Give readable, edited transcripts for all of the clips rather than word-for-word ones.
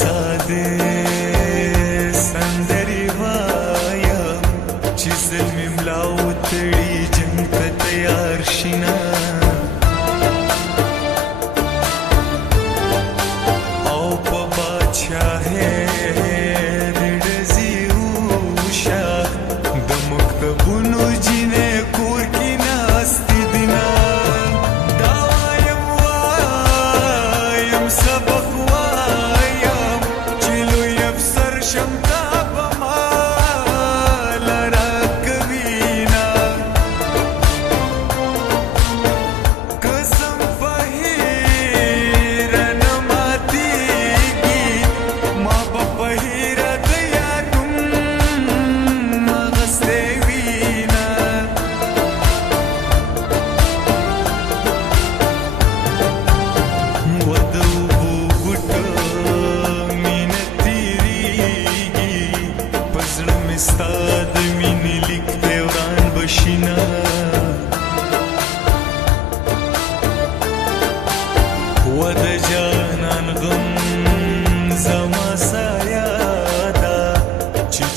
زاده سندري وایم چې زلمي ملاو تړي جنگ ته تیار شینا او په بادشاهه ډزي وشا د مکتبونو جنې کور کې ناستې دینا دا وایم سبق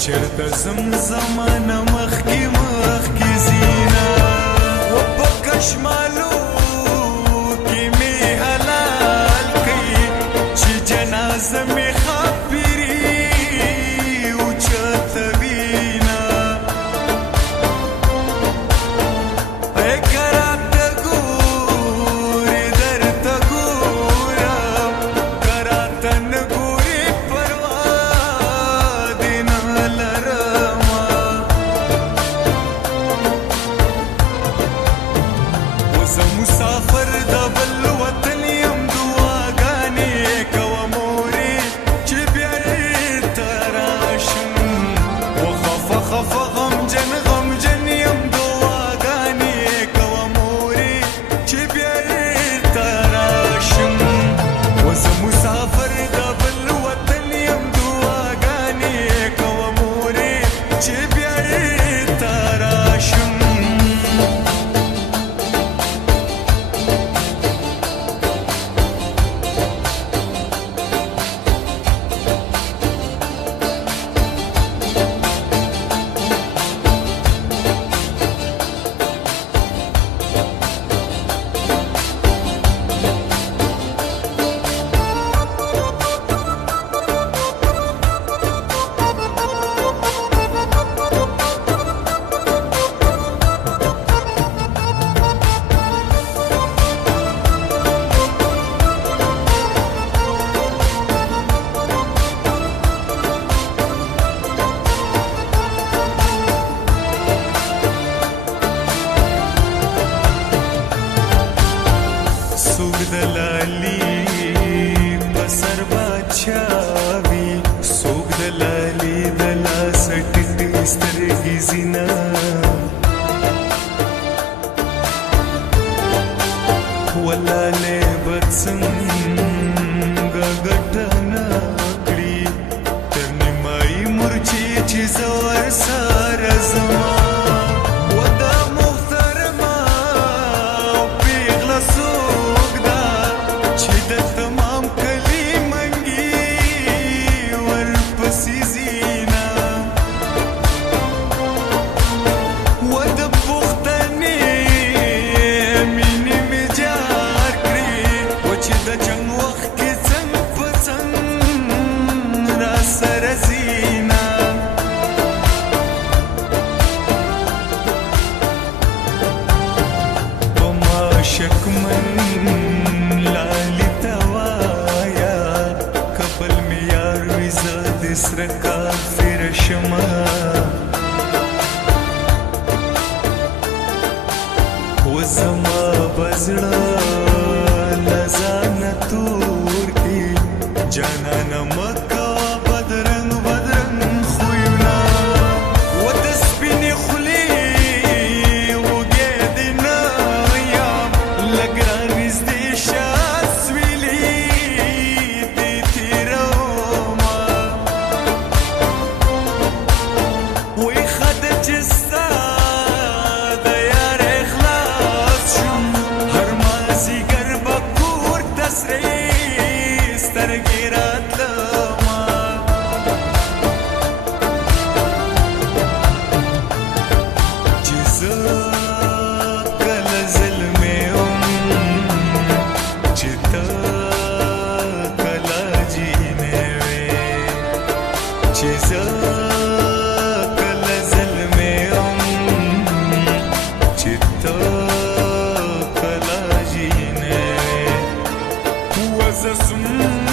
چرته زمانه مخکې مخکې زینا و په کشمالو کې مې حلال کړي چې جنازه مې خاپري اوچته وینا ای کراته ګورې درته ګورم کراته نه ګورې پروا دې نه لرمه زه مسافر د بل وطن یم دعاګانې کوه مورې چې بیا یې راشم و خفه خفه غمجن غمجن یم دعاګانې کوه مورې چې بیا یې راشم و زه مسافر د بل وطن یم دعاګانې کوه مورې چې بیا یې راشم سوق دلالي بسر بادشاوي سوق دلالي دلا سټټ سترګې زینا ولاله بڅنګ غټنا کړی تر نیمای مرچی چې زور سره زما ودا محترمه پیغله سوق دا چې د تمام کلی منګي ورپسې زینا ودا پختنې مینې مې جار کړې و چې د جنګ وخت کې څنګ په څنګ را سره زینا شکمن لالی توایا کبل میار ویزا دسر کافر شما وزما بزړه لزان تور کی جانان مکا بدرنګ بدرنګ خوینا و د سپینې خولې وګې دې نه یم لګران نږدې شه سویلي دې تېرومه وایي ښه ده چې ستا د یار اخلاص شوم هر مازدیګر به کور ته سرې سترګې راتلم زه